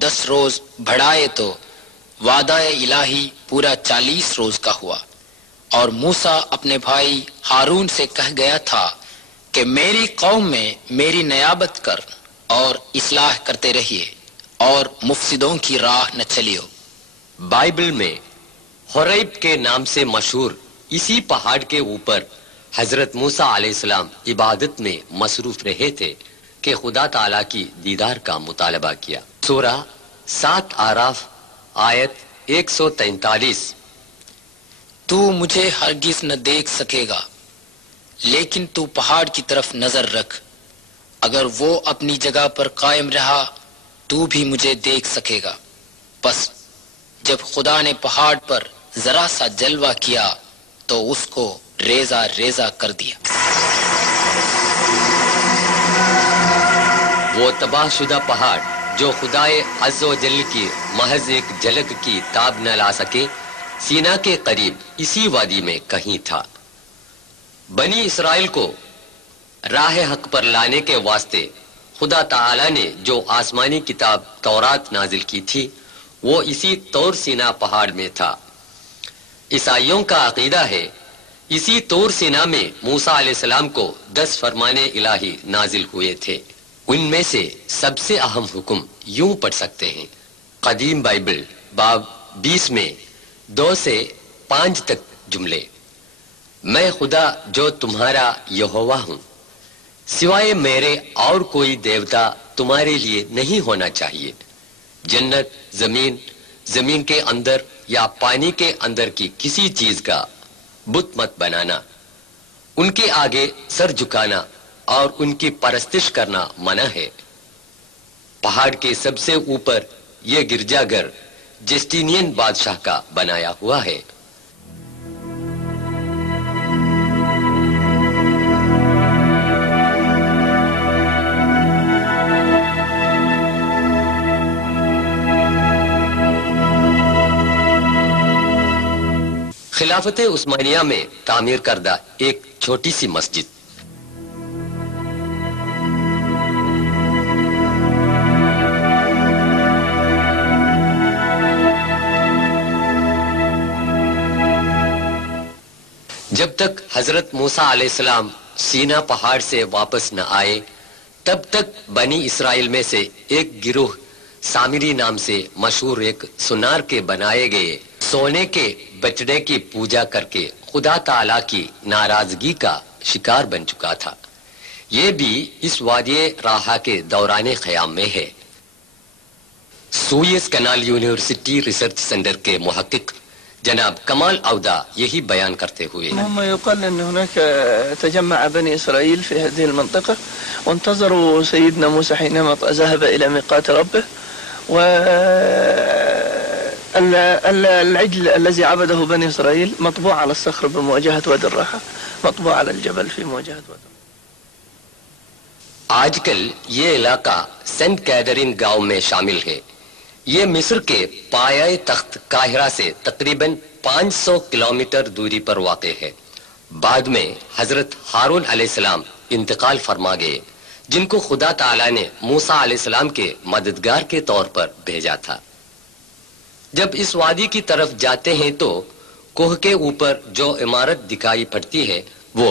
10 روز بڑھائے تو وعدہ الہی پورا 40 روز کا ہوا۔ اور موسیٰ اپنے بھائی ہارون سے کہہ گیا تھا کہ میری قوم میں میری نیابت کر اور اصلاح کرتے رہیے اور مفسدوں کی راہ نہ چلیو۔ بائبل میں حریب کے نام سے مشہور اسی پہاڑ کے اوپر حضرت موسیٰ علیہ السلام عبادت میں مصروف رہے تھے کہ خدا تعالیٰ کی دیدار کا مطالبہ کیا۔ سورہ 7 آراف آیت 143۔ تو مجھے ہرگز نہ دیکھ سکے گا، لیکن تو پہاڑ کی طرف نظر رکھ، اگر وہ اپنی جگہ پر قائم رہا تو بھی مجھے دیکھ سکے گا۔ پس جب خدا نے پہاڑ پر ذرا سا جلوہ کیا تو اس کو ریزہ ریزہ کر دیا۔ وہ تباہ شدہ پہاڑ جو خدائے عز و جل کی محض ایک جھلک کی تاب نہ لا سکے، سینا کے قریب اسی وادی میں کہیں تھا۔ بنی اسرائیل کو راہ حق پر لانے کے واسطے خدا تعالی نے جو آسمانی کتاب تورات نازل کی تھی وہ اسی طور سینا پہاڑ میں تھا۔ عیسائیوں کا عقیدہ ہے اسی طور سینا میں موسیٰ علیہ السلام کو 10 فرمان الہی نازل ہوئے تھے۔ ان میں سے سب سے اہم حکم یوں پڑھ سکتے ہیں۔ قدیم بائبل باب 20 میں 2 سے 5 تک جملے۔ میں خدا جو تمہارا یہوہ ہوں، سوائے میرے اور کوئی دیوتا تمہارے لیے نہیں ہونا چاہیے۔ جنت، زمین کے اندر یا پانی کے اندر کی کسی چیز کا بت مت بنانا، ان کے آگے سر جھکانا اور ان کی پرستش کرنا منع ہے۔ پہاڑ کے سب سے اوپر یہ گرجا گھر جسٹینین بادشاہ کا بنایا ہوا ہے۔ خلافت عثمانیہ میں تعمیر کردہ ایک چھوٹی سی مسجد۔ جب تک حضرت موسیٰ علیہ السلام سینا پہاڑ سے واپس نہ آئے تب تک بنی اسرائیل میں سے ایک گروہ سامری نام سے مشہور ایک سونار کے بنائے گئے سونے کے بچڑے کی پوجا کر کے خدا تعالی کی ناراضگی کا شکار بن چکا تھا۔ یہ بھی اس وادی راہا کے دوران قیام میں ہے۔ سوئس کنال یونیورسٹی ریسرچ سینٹر کے محقق جناب کمال عودہ یہی بیان کرتے ہوئے، يقال أن هناك تجمع بني إسرائيل في هذه المنطقة وانتظروا سيدنا موسى حينما ذهب إلى ميقات ربه، والعجل الذي عبده بني إسرائيل مطبوع على الصخر بمواجهة وادي الراحة، مطبوع على الجبل في مواجهة وادي الراحة۔ آج کل یہ علاقہ سینٹ کیدرین گاؤں میں شامل ہے۔ یہ مصر کے پایہ تخت قاہرہ سے تقریباً 500 کلومیٹر دوری پر واقع ہے۔ بعد میں حضرت ہارون علیہ السلام انتقال فرما گئے، جن کو خدا تعالی نے موسیٰ علیہ السلام کے مددگار کے طور پر بھیجا تھا۔ جب اس وادی کی طرف جاتے ہیں تو کوہ کے اوپر جو عمارت دکھائی پڑتی ہے وہ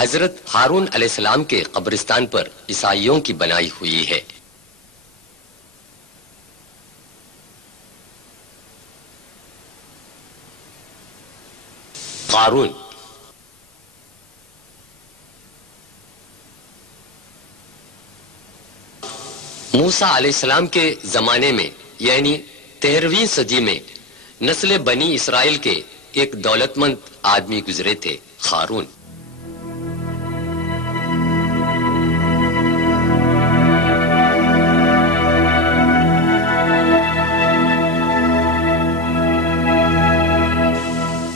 حضرت ہارون علیہ السلام کے قبرستان پر عیسائیوں کی بنائی ہوئی ہے۔ قارون موسیٰ علیہ السلام کے زمانے میں یعنی 13ویں صدی میں نسل بنی اسرائیل کے ایک دولت مند آدمی گزرے تھے، قارون۔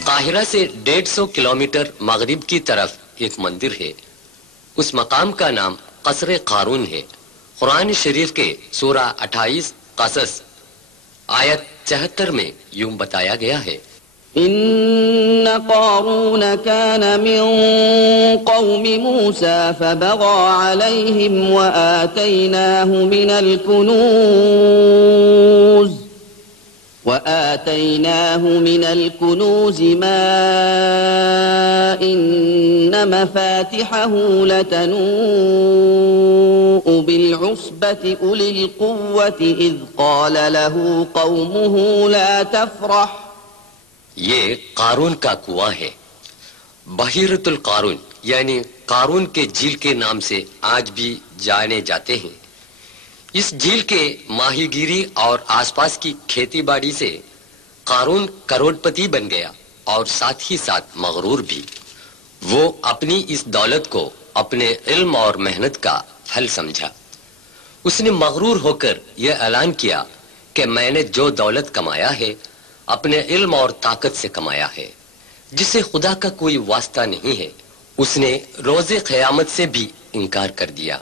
قاہرہ سے 150 کلومیٹر مغرب کی طرف ایک مندر ہے۔ اس مقام کا نام قصر قارون ہے۔ قرآن شریف کے سورہ 28 قصص آیت 74 میں یوں بتایا گیا ہے، إن قارون كان من قوم موسى فبغى عليهم وآتيناه من الكنوز وآتيناه من الكنوز ما إن مفاتحه لتنوء بالعصبة أولي القوة إذ قال له قومه لا تفرح. یہ قارون کا کنواں ہے، بحیرۃ القارون یعنی قارون کے جھیل کے نام سے آج بھی جانے جاتے ہیں۔ اس جھیل کے ماہی گیری اور آس پاس کی کھیتی باڑی سے قارون کروڑ پتی بن گیا اور ساتھ ہی ساتھ مغرور بھی۔ وہ اپنی اس دولت کو اپنے علم اور محنت کا پھل سمجھا۔ اس نے مغرور ہو کر یہ اعلان کیا کہ میں نے جو دولت کمایا ہے اپنے علم اور طاقت سے کمایا ہے، جس سے خدا کا کوئی واسطہ نہیں ہے۔ اس نے روز قیامت سے بھی انکار کر دیا۔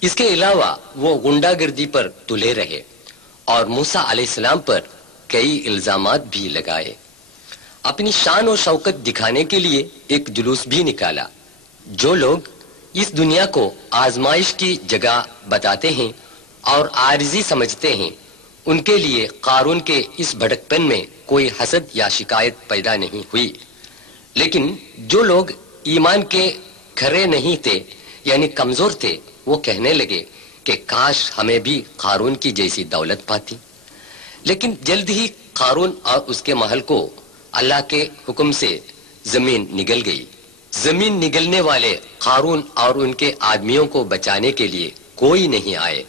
اس کے علاوہ وہ غنڈہ گردی پر تلے رہے اور موسیٰ علیہ السلام پر کئی الزامات بھی لگائے۔ اپنی شان و شوکت دکھانے کے لیے ایک جلوس بھی نکالا۔ جو لوگ اس دنیا کو آزمائش کی جگہ بتاتے ہیں اور عارضی سمجھتے ہیں، ان کے لیے قارون کے اس بھڑکپن میں کوئی حسد یا شکایت پیدا نہیں ہوئی، لیکن جو لوگ ایمان کے کھرے نہیں تھے یعنی کمزور تھے، وہ کہنے لگے کہ کاش ہمیں بھی قارون کی جیسی دولت پاتی۔ لیکن جلد ہی قارون اور اس کے محل کو اللہ کے حکم سے زمین نگل گئی۔ زمین نگلنے والے قارون اور ان کے آدمیوں کو بچانے کے لیے کوئی نہیں آئے۔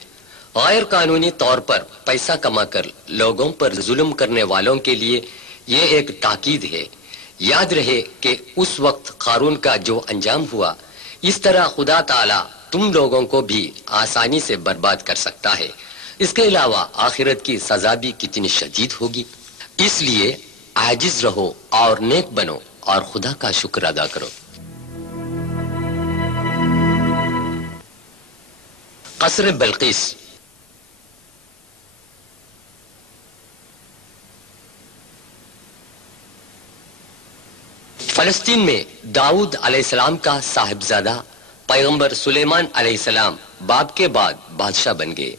غیر قانونی طور پر پیسہ کما کر لوگوں پر ظلم کرنے والوں کے لیے یہ ایک تاکید ہے۔ یاد رہے کہ اس وقت قارون کا جو انجام ہوا، اس طرح خدا تعالی تم لوگوں کو بھی آسانی سے برباد کر سکتا ہے۔ اس کے علاوہ آخرت کی سزا بھی کتنی شدید ہوگی۔ اس لیے عاجز رہو اور نیک بنو اور خدا کا شکر ادا کرو۔ قصر بلقیس۔ فلسطین میں داؤد علیہ السلام کا صاحبزادہ پیغمبر سلیمان علیہ السلام باپ کے بعد بادشاہ بن گئے۔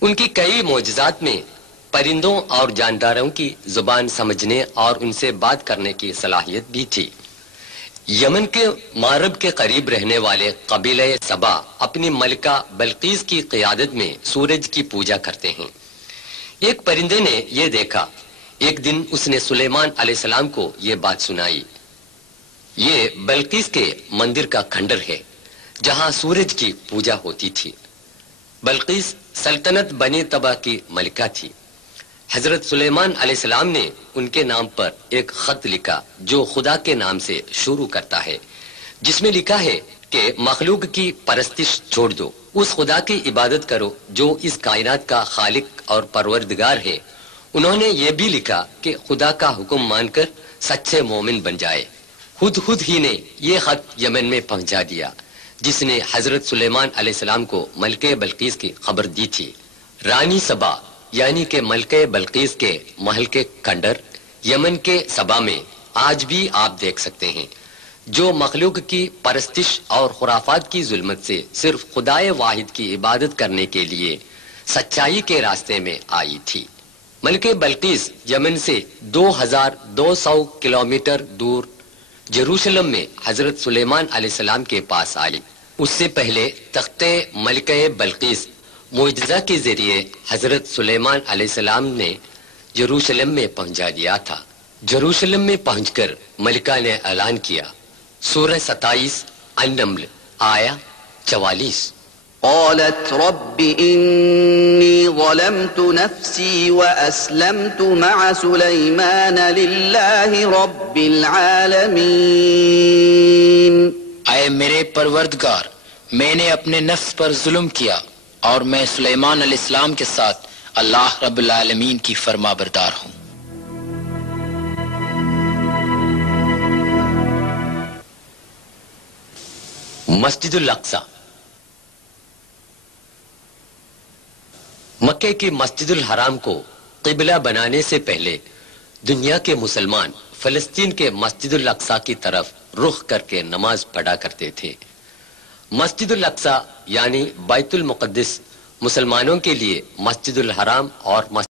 ان کی کئی معجزات میں پرندوں اور جانداروں کی زبان سمجھنے اور ان سے بات کرنے کی صلاحیت بھی تھی۔ یمن کے مغرب کے قریب رہنے والے قبیلہ سبا اپنی ملکہ بلقیس کی قیادت میں سورج کی پوجا کرتے ہیں۔ ایک پرندے نے یہ دیکھا۔ ایک دن اس نے سلیمان علیہ السلام کو یہ بات سنائی۔ یہ بلقیس کے مندر کا کھنڈر ہے جہاں سورج کی پوجا ہوتی تھی۔ بلقیس سلطنت بنی طبع کی ملکہ تھی۔ حضرت سلیمان علیہ السلام نے ان کے نام پر ایک خط لکھا جو خدا کے نام سے شروع کرتا ہے، جس میں لکھا ہے کہ مخلوق کی پرستش چھوڑ دو، اس خدا کی عبادت کرو جو اس کائنات کا خالق اور پروردگار ہے۔ انہوں نے یہ بھی لکھا کہ خدا کا حکم مان کر سچے مومن بن جائے۔ خود ہی نے یہ خط یمن میں پہنچا دیا، جس نے حضرت سلیمان علیہ السلام کو ملکہ بلقیس کی خبر دی تھی۔ رانی سبا یعنی کہ ملکہ بلقیس کے محل کے کھنڈر یمن کے سبا میں آج بھی آپ دیکھ سکتے ہیں، جو مخلوق کی پرستش اور خرافات کی ظلمت سے صرف خدائے واحد کی عبادت کرنے کے لیے سچائی کے راستے میں آئی تھی۔ ملکہ بلقیس یمن سے 2200 کلومیٹر دور جیروسلم میں حضرت سلیمان علیہ السلام کے پاس آئی۔ اس سے پہلے تخت ملکہ بلقیس معجزہ کے ذریعے حضرت سلیمان علیہ السلام نے جیروسلم میں پہنچا دیا تھا۔ جیروسلم میں پہنچ کر ملکہ نے اعلان کیا۔ سورہ 27 النمل آیا 44۔ قالت رب إني ظلمت نفسي وأسلمت مع سليمان لله رب العالمين۔ اے میرے پروردگار، میں نے اپنے نفس پر ظلم کیا اور میں سلیمان علیہ السلام کے ساتھ اللہ رب العالمین کی فرما بردار ہوں۔ مسجد الاقصی۔ مکے کی مسجد الحرام کو قبلہ بنانے سے پہلے دنیا کے مسلمان فلسطین کے مسجد الاقصی کی طرف رخ کر کے نماز پڑھا کرتے تھے۔ مسجد الاقصی یعنی بیت المقدس مسلمانوں کے لیے مسجد الحرام اور مسجد